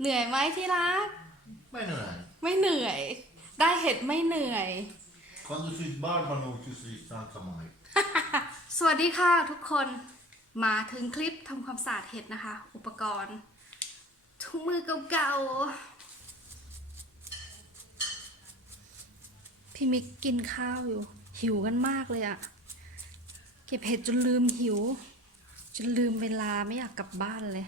เหนื่อยไหมที่รัก ไม่เหนื่อย ไม่เหนื่อย ได้เห็ดไม่เหนื่อย Quando si sbarba non ci si stanca mai. สวัสดีค่ะทุกคนมาถึงคลิปทำความสะอาดเห็ดนะคะ อุปกรณ์ถุงมือเก่าๆพี่มิกกินข้าวอยู่ หิวกันมากเลยอะเก็บเห็ดจนลืมหิว จนลืมเวลาไม่อยากกลับบ้านเลย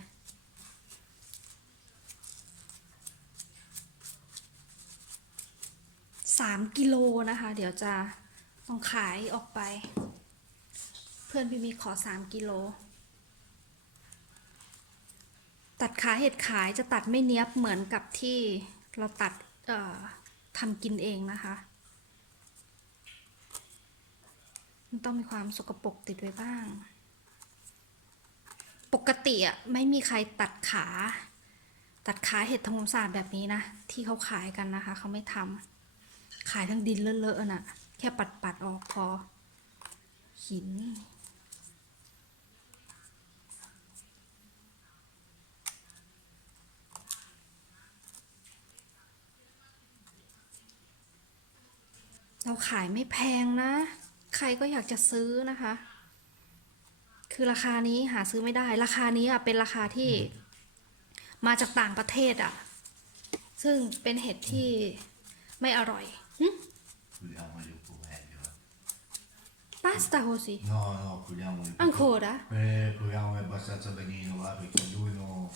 สามกิโลนะคะ เดี๋ยวจะต้องขายออกไป เพื่อนพี่มีขอสามกิโล ตัดขาเห็ดขายจะตัดไม่เนี้ยบเหมือนกับที่เราตัดทำกินเองนะคะมันต้องมีความสกปรกติดไว้บ้าง ปกติอะไม่มีใครตัดขา ตัดขาเห็ดทำความสะอาดแบบนี้นะ ที่เขาขายกันนะคะ เขาไม่ทำ ขายทั้งดินเลอะๆน่ะ แค่ปัดๆออกพอ หิน เราขายไม่แพงนะ ใครก็อยากจะซื้อนะคะ คือราคานี้หาซื้อไม่ได้ ราคานี้อะเป็นราคาที่มาจากต่างประเทศอะ ซึ่งเป็นเห็ดที่ไม่อร่อย Basta così. No, no, curiamo. Ancora? Eh, curiamo abbastanza benino, va, perché lui no,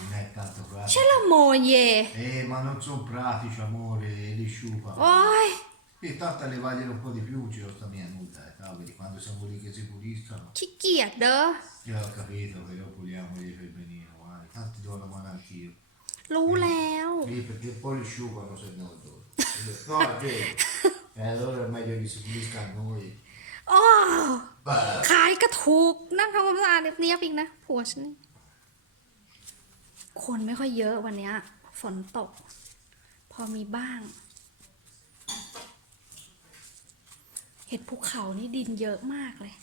non è tanto pratico. C'è la moglie! Eh, ma non sono pratici, amore, li sciupa. Oh. E tanto le vagliano un po' di più, ce ci sta mia nuda, eh, cavoli, quando siamo lì che si puliscono. Chi Cicchiato? Io ho capito, però puliamoli per benino, guarda, tanti do la mano anch'io. Lo eh, uleo! Sì, perché poi li sciupano se no loro. No, è vero. E eh, allora è meglio che si pulisca a noi. โอ้ Beh, ขายก็ถูกนั่งทำความสะอาดเนียบๆอีกนะผัวฉันนี่คนไม่ค่อยเยอะวันเนี้ย ฝนตก พอมีบ้าง เห็ดภูเขานี่ดินเยอะมากเลย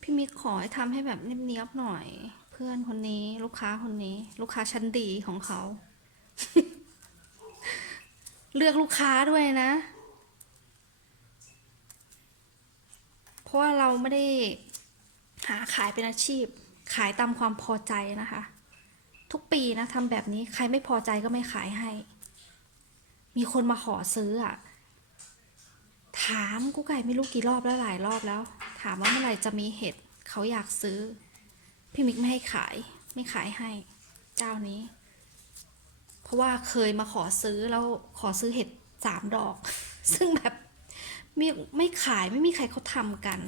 พี่มิกขอให้ทำให้แบบเนียบๆหน่อย เพื่อนคนนี้ลูกค้าคนนี้ ลูกค้าชั้นดีของเขา เลือกลูกค้าด้วยนะ เพราะว่าเราไม่ได้หาขายเป็นอาชีพ ขายตามความพอใจนะคะ ทุกปีนะทำแบบนี้ใครไม่พอใจก็ไม่ขายให้ มีคนมาขอซื้ออะถามกูไก่ไม่รู้กี่รอบแล้วหลายรอบแล้ว ถามว่าเมื่อไหร่จะมีเห็ดเขาอยากซื้อ พี่มิกไม่ให้ขาย ไม่ขายให้เจ้านี้ เพราะว่าเคยมาขอซื้อแล้วขอซื้อเห็ดสามดอก ซึ่งแบบไม่ไม่ขายไม่มีใครเขาทำกัน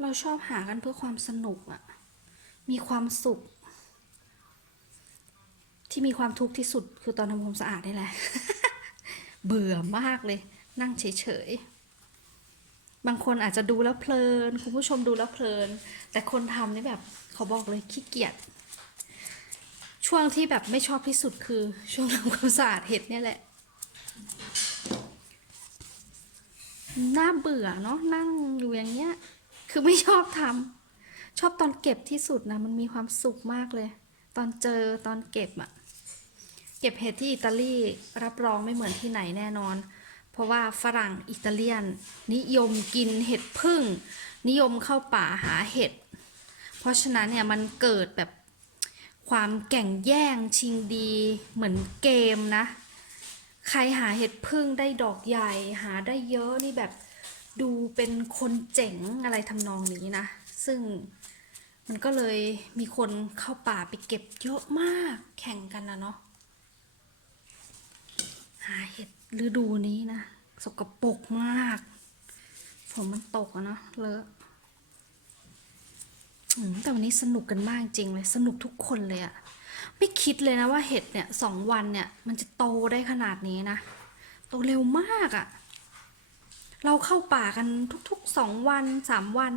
เราชอบหากันเพื่อความสนุกอะมีความสุข ที่มีความทุกข์ที่สุดคือตอนทำความสะอาดนี่แหละ เบื่อมากเลย นั่งเฉยๆ บางคนอาจจะดูแล้วเพลิน คุณผู้ชมดูแล้วเพลิน แต่คนทำนี่แบบเขาบอกเลยขี้เกียจ ช่วงที่แบบไม่ชอบที่สุดคือช่วงทำความสะอาดเห็ดเนี่ยแหละ น่าเบื่อเนาะนั่งอยู่อย่างเงี้ย คือไม่ชอบทำชอบตอนเก็บที่สุดนะมันมีความสุขมากเลย ตอนเจอตอนเก็บอะ เก็บเห็ดที่อิตาลีรับรองไม่เหมือนที่ไหนแน่นอน เพราะว่าฝรั่งอิตาเลียน นิยมกินเห็ดพึ่ง นิยมเข้าป่าหาเห็ด เพราะฉะนั้นเนี่ยมันเกิดแบบความแก่งแย่งชิงดีเหมือนเกมนะ ใครหาเห็ดพึ่งได้ดอกใหญ่หาได้เยอะนี่แบบดูเป็นคนเจ๋งอะไรทำนองนี้นะ ซึ่งมันก็เลยมีคนเข้าป่าไปเก็บเยอะมากแข่งกันนะเนาะาเห็ดฤดูนี้นะสกปรกมากฝนมันตกอะเนาะเลอะแต่วันนี้สนุกกันมากจริงเลย สนุกทุกคนเลยอะไม่คิดเลยนะว่าเห็ดเนี่ยสองวันเนี่ย มันจะโตได้ขนาดนี้นะ โตเร็วมากอะเราเข้าป่ากันทุกๆสองวันสามวัน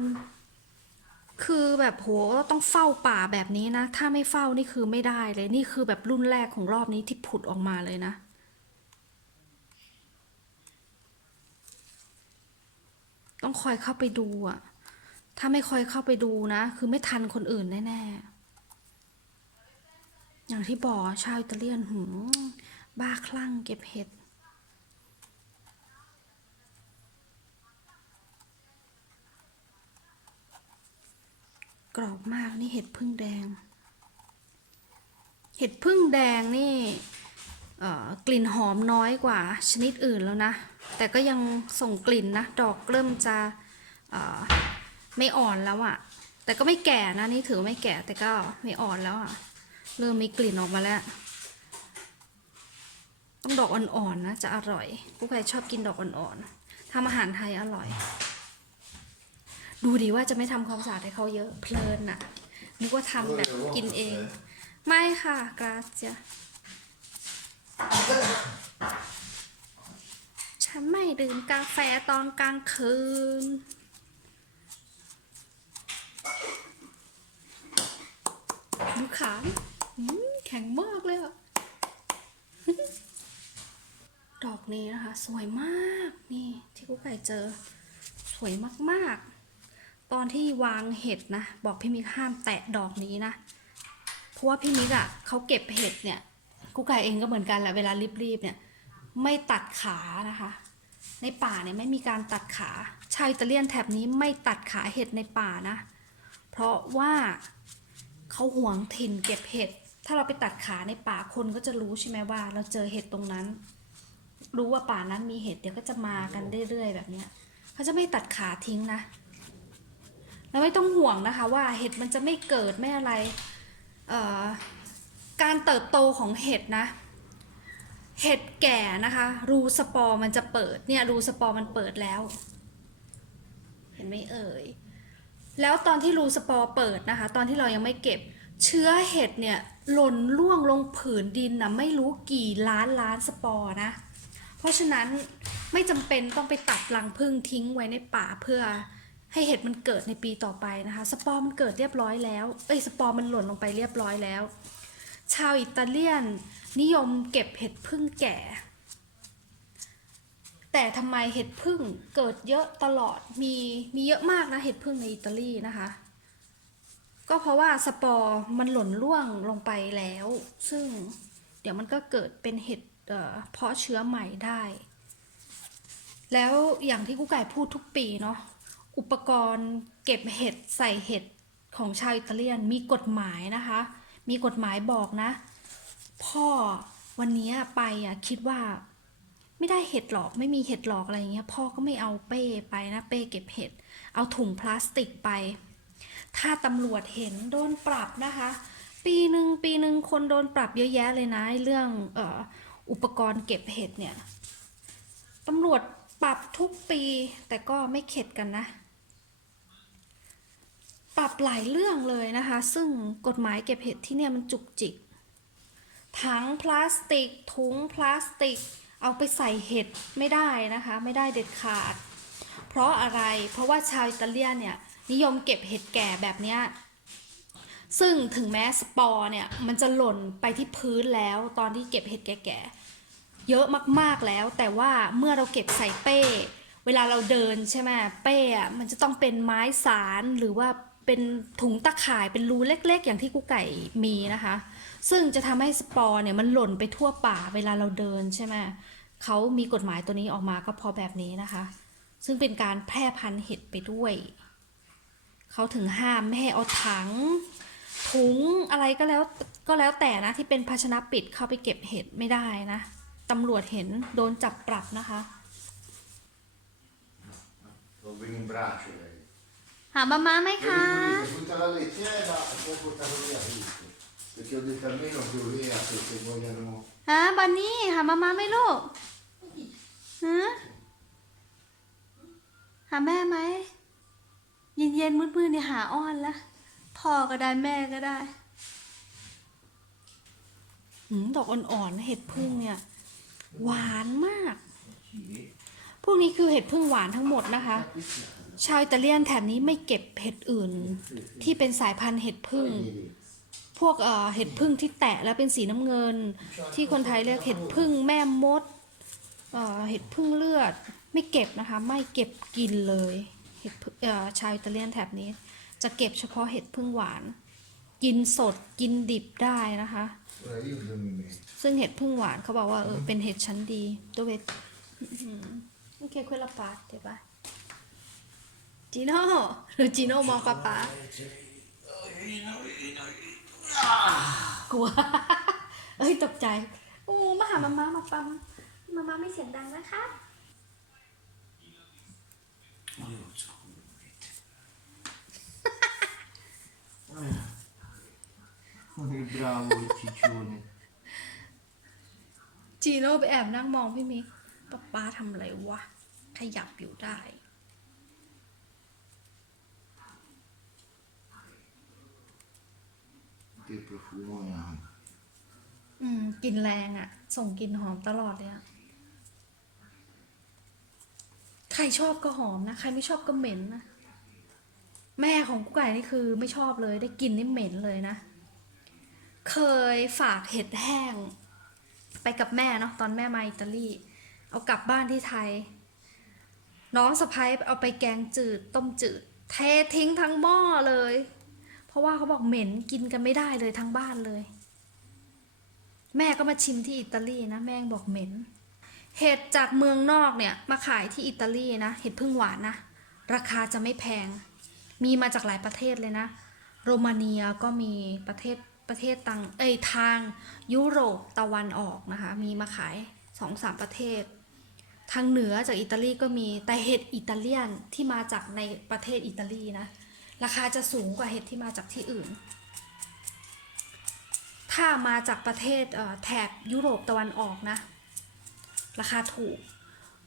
คือแบบโหต้องเฝ้าป่าแบบนี้นะ ถ้าไม่เฝ้านี่คือไม่ได้เลย นี่คือแบบรุ่นแรกของรอบนี้ที่ผุดออกมาเลยนะ ต้องคอยเข้าไปดูอะถ้าไม่คอยเข้าไปดูนะ คือไม่ทันคนอื่นแน่ๆ อย่างที่บอกชาวอิตาเลียนหืมบ้าคลั่งเก็บเห็ดกรอบมากนี่เห็ดพึ่งแดง เห็ดพึ่งแดงนี่ กลิ่นหอมน้อยกว่าชนิดอื่นแล้วนะ แต่ก็ยังส่งกลิ่นนะ ดอกเริ่มจะไม่อ่อนแล้วอะ่ะ แต่ก็ไม่แก่นะนี่ถือไม่แก่แต่ก็ไม่อ่อนแล้วอะ่ะ เริ่มมีกลิ่นออกมาแล้ว ต้องดอกอ่อนๆนะจะอร่อย ผู้ใครชอบกินดอกอ่อนๆทำอาหารไทยอร่อย ดูดีว่าจะไม่ทำความสะอาดให้เขาเยอะเพลินอะนึกว่าทำแบบกินเอง ไม่ค่ะกราเจีย ฉันไม่ดื่มกาแฟตอนกลางคืน ดูขาอืมแข็งมากเลยอะดอกนี้นะคะ สวยมากนี่ที่กุ๊กไก่เจอ สวยมากๆ ตอนที่วางเห็ดนะ บอกพี่มิกห้ามแตะดอกนี้นะ เพราะว่าพี่มิกอะ่ะเขาเก็บเห็ดเนี่ย กุ๊กไก่เองก็เหมือนกันแหละเวลารีบๆเนี่ย ไม่ตัดขานะคะ ในป่าเนี่ยไม่มีการตัดขา ชาวอิตาเลียนแถบนี้ไม่ตัดขาเห็ดในป่านะ เพราะว่าเขาหวงถิ่นเก็บเห็ด ถ้าเราไปตัดขาในป่าคนก็จะรู้ใช่ไหมว่า เราเจอเห็ดตรงนั้น รู้ว่าป่านั้นมีเห็ดเดี๋ยวก็จะมากันเรื่อยๆแบบเนี้ยเขาจะไม่ตัดขาทิ้งนะแล้วไม่ต้องห่วงนะคะว่าเห็ดมันจะไม่เกิดไม่อะไร เอ่อ การเติบโตของเห็ดนะ เห็ดแก่นะคะ รูสปอร์มันจะเปิดเนี่ยรูสปอร์มันเปิดแล้ว เห็นไหมเอ่ย แล้วตอนที่รูสปอร์เปิดนะคะ ตอนที่เรายังไม่เก็บเชื้อเห็ดเนี่ยหล่นล่วงลงผืนดินนะไม่รู้กี่ล้านล้านสปอร์นะ เพราะฉะนั้นไม่จำเป็นต้องไปตัดรังผึ้งทิ้งไว้ในป่าเพื่อให้เห็ดมันเกิดในปีต่อไปนะคะ สปอร์มันเกิดเรียบร้อยแล้ว เอ้ยสปอร์มันหล่นลงไปเรียบร้อยแล้ว ชาวอิตาเลียน นิยมเก็บเห็ดพึ่งแก่ แต่ทำไมเห็ดพึ่งเกิดเยอะตลอดมีมีเยอะมากนะเห็ดพึ่งในอิตาลีนะคะ ก็เพราะว่าสปอร์มันหล่นร่วงลงไปแล้ว ซึ่งเดี๋ยวมันก็เกิดเป็นเห็ดเพาะเชื้อใหม่ได้ แล้วอย่างที่กุ๊กไก่พูดทุกปีเนาะอุปกรณ์เก็บเห็ดใส่เห็ดของชาวอิตาเลียนมีกฎหมายนะคะ มีกฎหมายบอกนะ พ่อวันนี้ไปอะคิดว่า ไม่ได้เห็ดหรอกไม่มีเห็ดหรอกอะไรเงี้ย พ่อก็ไม่เอาเป้ไปนะ เป้เก็บเห็ด เอาถุงพลาสติกไป ถ้าตำรวจเห็นโดนปรับนะคะ ปีหนึ่งปีหนึ่งคนโดนปรับเยอะแยะเลยนะเรื่องเอออุปกรณ์เก็บเห็ดเนี่ยตำรวจปรับทุกปีแต่ก็ไม่เข็ดกันนะ ปรับหลายเรื่องเลยนะคะ ซึ่งกฎหมายเก็บเห็ดที่เนี่ยมันจุกจิก ถังพลาสติก ถุงพลาสติก เอาไปใส่เห็ดไม่ได้นะคะ ไม่ได้เด็ดขาด เพราะอะไร เพราะว่าชาวอิตาเลียนเนี่ยนิยมเก็บเห็ดแก่แบบเนี้ย ซึ่งถึงแม้สปอร์เนี่ยมันจะหล่นไปที่พื้นแล้วตอนที่เก็บเห็ดแก่ๆ เยอะมากๆแล้ว แต่ว่าเมื่อเราเก็บใส่เป้ เวลาเราเดินใช่ไหมเป้อะมันจะต้องเป็นไม้สารหรือว่า เป็นถุงตะข่ายเป็นรูเล็กๆ อย่างที่กุ๊กไก่มีนะคะ ซึ่งจะทำให้สปอร์เนี่ยมันหล่นไปทั่วป่าเวลาเราเดินใช่ไหมเขามีกฎหมายตัวนี้ออกมาก็พอแบบนี้นะคะ ซึ่งเป็นการแพร่พันธุ์เห็ดไปด้วย เขาถึงห้ามไม่ให้เอาถัง ถุงอะไรก็แล้วก็แล้วแต่นะที่เป็นภาชนะปิดเข้าไปเก็บเห็ดไม่ได้นะตำรวจเห็นโดนจับปรับนะคะ Lo viene in braccio lei. หามามาไหมคะ Tutta la lettiera e poi portalo via tutto. Perché ho detto almeno più via se, se vogliono ฮะบันนี่หามามาไหมลูกฮะหาแม่ไหมเย็นเย็นๆมืดๆเนี่ยหาอ้อนละพ่อก็ได้แม่ก็ได้หืมดอกอ่อนๆเห็ดพึ่งเนี่ย หวานมาก พวกนี้คือเห็ดพึ่งหวานทั้งหมดนะคะ ชาวอิตาเลียนแถบนี้ไม่เก็บเห็ดอื่น ที่เป็นสายพันธุ์เห็ดพึ่ง พวกเอ่อเห็ดพึ่งที่แตะแล้วเป็นสีน้ำเงิน ที่คนไทยเรียกเห็ดพึ่งแม่มดเอ่อเห็ดพึ่งเลือด ไม่เก็บนะคะ ไม่เก็บกินเลยเห็ดพึ่งเอ่อชาวอิตาเลียนแถบนี้ จะเก็บเฉพาะเห็ดพึ่งหวาน กินสดกินดิบได้นะคะ Ora io dove mi metto? ซึ่งเห็ดพึ่งหวานเขาบอกว่าเออเป็นเห็ดชั้นดีตัวเวทโอเคคุยละปาเดี๋ยวปะ จีโน่หรือจีโน่มองป้าป๊ากลัว เอ้ยตกใจ โอ้มาหามาม่ามาปั๊มมาม่าไม่เสียงดังนะคะ Ma io non so come lo mette. Che bravo il ciccione. จีโน่ไปแอบนั่งมองพี่มิกป้าป๊าทำอะไรวะ ขยับอยู่ได้ Che profumo ha. อืมกลิ่นแรงอะ่ะ ส่งกลิ่นหอมตลอดเลยอะ่ะ ใครชอบก็หอมนะ ใครไม่ชอบก็เหม็นนะ แม่ของกุ๊กไก่นี่คือไม่ชอบเลย ได้กลิ่นนี่เหม็นเลยนะ เคยฝากเห็ดแห้ง ไปกับแม่เนาะตอนแม่มาอิตาลี เอากลับบ้านที่ไทย น้องสะพ้ยเอาไปแกงจืด ต้มจืด เททิ้งทั้งหม้อเลย เพราะว่าเขาบอกเหม็นกินกันไม่ได้เลยทั้งบ้านเลย แม่ก็มาชิมที่อิตาลีนะแม่งบอกเหม็น เห็ดจากเมืองนอกเนี่ยมาขายที่อิตาลีนะ เห็ดพึ่งหวานนะ ราคาจะไม่แพง มีมาจากหลายประเทศเลยนะ โรมาเนียก็มีประเทศประเทศตังเอ้ยทางยุโรปตะวันออกนะคะ มีมาขายสองสามประเทศ ทางเหนือจากอิตาลีก็มีแต่เห็ดอิตาเลียนที่มาจากในประเทศอิตาลีนะ ราคาจะสูงกว่าเห็ดที่มาจากที่อื่น ถ้ามาจากประเทศแถบยุโรปตะวันออกนะ ราคาถูก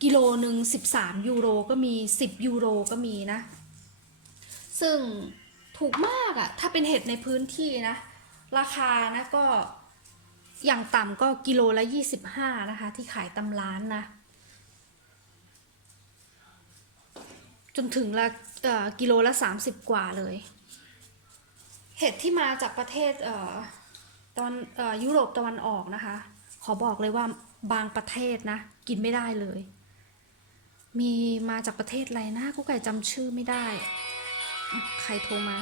กิโลหนึ่ง13 ยูโรก็มี 10 ยูโรก็มีนะ ซึ่งถูกมากอะถ้าเป็นเห็ดในพื้นที่นะ ราคานะก็อย่างต่ำก็กิโลละ 25 นะคะ ที่ขายตำร้านนะ จนถึงละกิโลละ 30 กว่าเลย เห็ดที่มาจากประเทศเออตอนออยุโรปตะวันออกนะคะ ขอบอกเลยว่าบางประเทศนะ กินไม่ได้เลย มีมาจากประเทศอะไรนะกูไก่จำชื่อไม่ได้ ใครโทรมา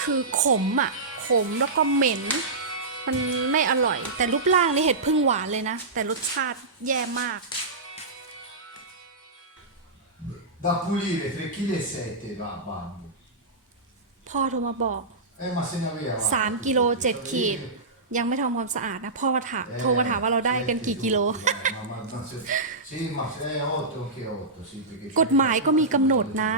คือขมอะ ขมแล้วก็เหม็น มันไม่อร่อย แต่รูปร่างนี่เห็ดพึ่งหวานเลยนะ แต่รสชาติแย่มาก Da pulire 3 kg e 7 va babbo. พ่อโทรมาบอก Eh ma se ne aveva. สามกิโลเจ็ดขีด ยังไม่ทำความสะอาดนะ พ่อมาถาม โทรมาถามว่าเราได้กันกี่กิโล Ma, ma, ma se, sì, ma se è 8 anche 8, sì, perché กฎหมายก็มีกำหนดนะ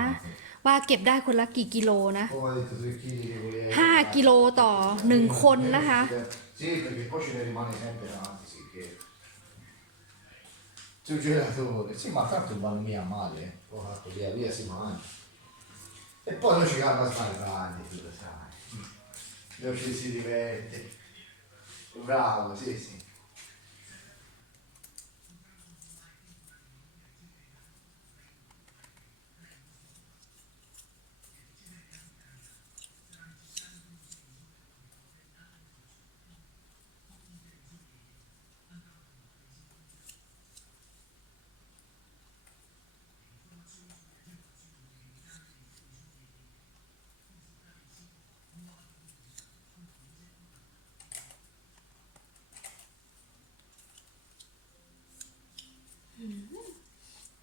ว่าเก็บได้คนละกี่กิโลนะ Come ha detto 3 kg che volevi. ห้ากิโลต่อหนึ่งคนนะคะ Sì, perché poi ce ne rimane sempre davanti, sì, che... Sul gelatore, sì, ma tanto vanno via male, eh. Poi fatto via via si mangia. E poi noi ci cambia sbarrati, tu lo sai. Noi ci si diverte. Bravo, sì, sì.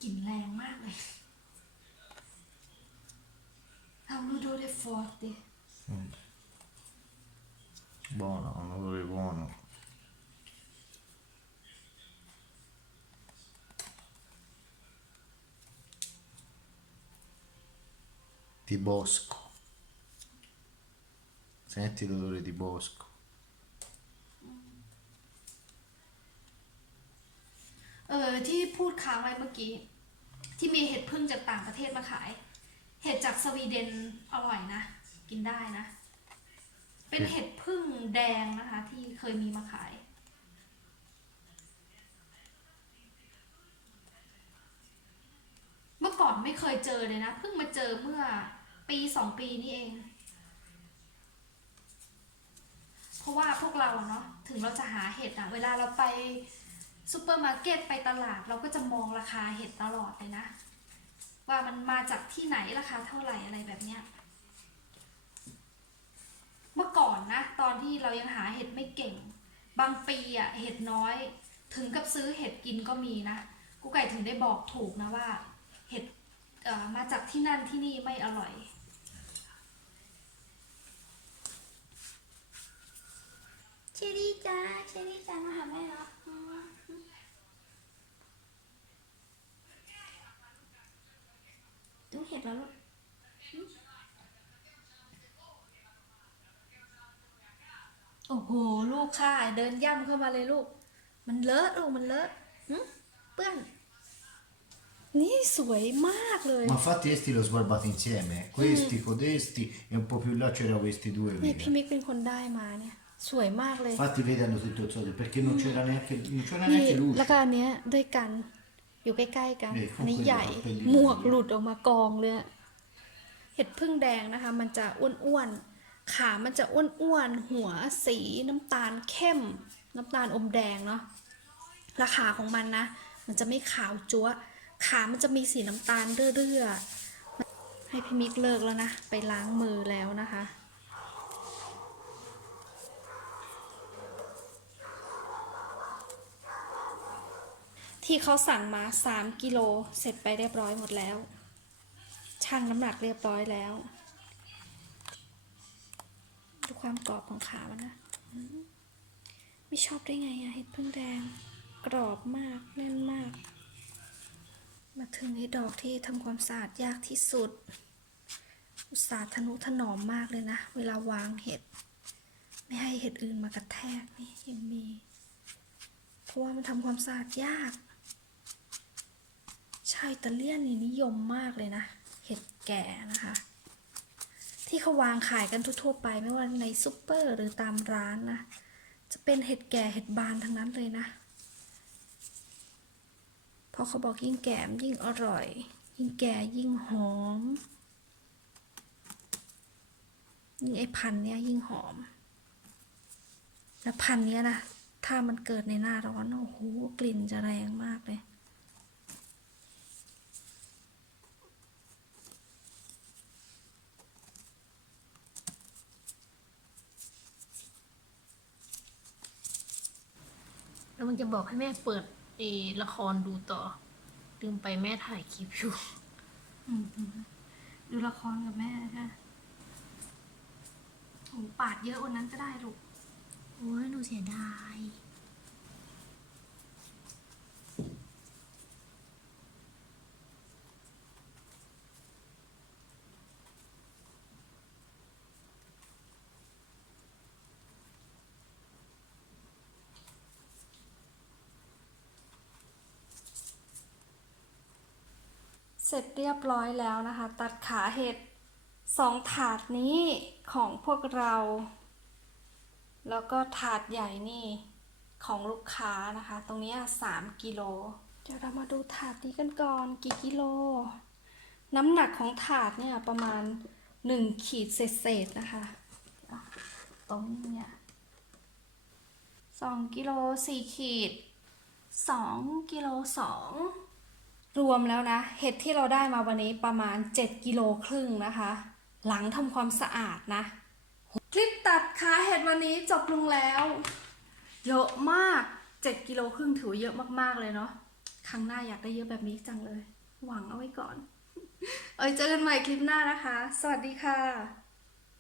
กลิ่นแรงมากเลยเอานูโดเดฟอร์ดิ Buono, un odore buono. Di bosco. Senti l'odore di bosco. เออที่พูดค้างไว้เมื่อกี้ ที่มีเห็ดพึ่งจากต่างประเทศมาขาย เห็ดจากสวีเดนอร่อยนะ กินได้นะ เป็นเห็ดพึ่งแดงนะคะ ที่เคยมีมาขาย เมื่อก่อนไม่เคยเจอเลยนะ เพิ่งมาเจอเมื่อปีสองปีนี่เอง เพราะว่าพวกเราเนาะถึงเราจะหาเห็ดอะเวลาเราไป ซูเปอร์มาร์เก็ตไปตลาดเราก็จะมองราคาเห็ดตลอดเลยนะ ว่ามันมาจากที่ไหนราคาเท่าไหร่อะไรแบบเนี้ยเมื่อก่อนนะ ตอนที่เรายังหาเห็ดไม่เก่ง บางปีอะเห็ดน้อย ถึงกับซื้อเห็ดกินก็มีนะกูไก่ถึงได้บอกถูกนะว่า เห็ดมาจากที่นั่นที่นี่ไม่อร่อยเชอรี่จ้าเชอรี่จ้ามาหาแม่เหรออืมดูเห็ด แล้วลูกอืมโอ้โห ลูกค่ะ เดินย่ำเข้ามาเลยลูก มันเลอะลูก มันเลอะหึเปื้อน นี่สวยมากเลย Ma infatti questi li ho sbarbati insieme. Questi, codesti e un po' più là c'era questi due. นี่ vedi. พี่มิกเป็นคนได้มาเนี่ย สวยมากเลย Infatti vedi hanno tutto il soldo perché non c'era neanche, non c'era นี่ neanche แล้ว luce. ก็อันเนี้ยด้วยกัน อยู่ใกล้ๆกันนี่อันนี้ใหญ่เขาเคยบอกเป็นหมวกหลุดออกมากองเลยอะเห็ดพึ่งแดงนะคะ มันจะอ้วนๆขามันจะอ้วนๆหัวสีน้ำตาลเข้ม น้ำตาลอมแดงเนาะราคาของมันนะ มันจะไม่ขาวจั๊วะขามันจะมีสีน้ำตาลเรื่อยๆให้พี่มิกเลิกแล้วนะ ไปล้างมือแล้วนะคะ ที่เขาสั่งมา 3 กิโลเสร็จไปเรียบร้อยหมดแล้ว ชั่งน้ำหนักเรียบร้อยแล้ว ดูความกรอบของขามันนะ ไม่ชอบได้ไงอะเห็ดพึ่งแดง กรอบมากแน่นมาก มาถึงไอ้ดอกที่ทำความสะอาดยากที่สุด อุตสาห์ทนุถนอมมากเลยนะ เวลาวางเห็ด ไม่ให้เห็ดอื่นมากระแทกนี่ยังมีเพราะว่ามันทำความสะอาดยาก ชาวอิตาเลียนนี่นิยมมากเลยนะ เห็ดแก่นะคะ ที่เขาวางขายกันทั่วๆไปไม่ว่าในซูเปอร์หรือตามร้านนะ จะเป็นเห็ดแก่เห็ดบานทั้งนั้นเลยนะเพราะเขาบอกยิ่งแก่มยิ่งอร่อย ยิ่งแก่ยิ่งหอมยิ่งไอพันธ์เนี้ยยิ่งหอม แล้วพันธ์เนี้ยนะ ถ้ามันเกิดในหน้าร้อน โอ้โห กลิ่นจะแรงมากเลย แล้วมันจะบอกให้แม่เปิดเออละครดูต่อลืมไปแม่ถ่ายคลิปอยู่ดูละครกับแม่ค่ะโอ้ปาดเยอะกว่านั้นก็ได้ลูก โอ้ยหนูเสียดาย เส ร็จเรียบร้อยแล้วนะคะ ตัดขาเห็ดสองถาดนี้ของพวกเรา แล้วก็ถาดใหญ่นี่ของลูกค้านะคะ ตรงนี้สามกิโลเดี๋ยวเรามาดูถาดนี้กันก่อนกี่กิโล น้ำหนักของถาดเนี่ยประมาณหนึ่งขีดเศษๆนะคะอะตรงนี้เนี่ยสองกิโลสี่ขีดสองกิโลสอง รวมแล้วนะ เห็ดที่เราได้มาวันนี้ประมาณ 7 กิโลครึ่งนะคะ หลังทำความสะอาดนะ คลิปตัดขาเห็ดวันนี้จบลงแล้ว เยอะมาก 7 กิโลครึ่งถือเยอะมากๆเลยเนาะครั้งหน้าอยากได้เยอะแบบนี้จังเลย หวังเอาไว้ก่อน เอ้ยเจอกันใหม่คลิปหน้านะคะ สวัสดีค่ะ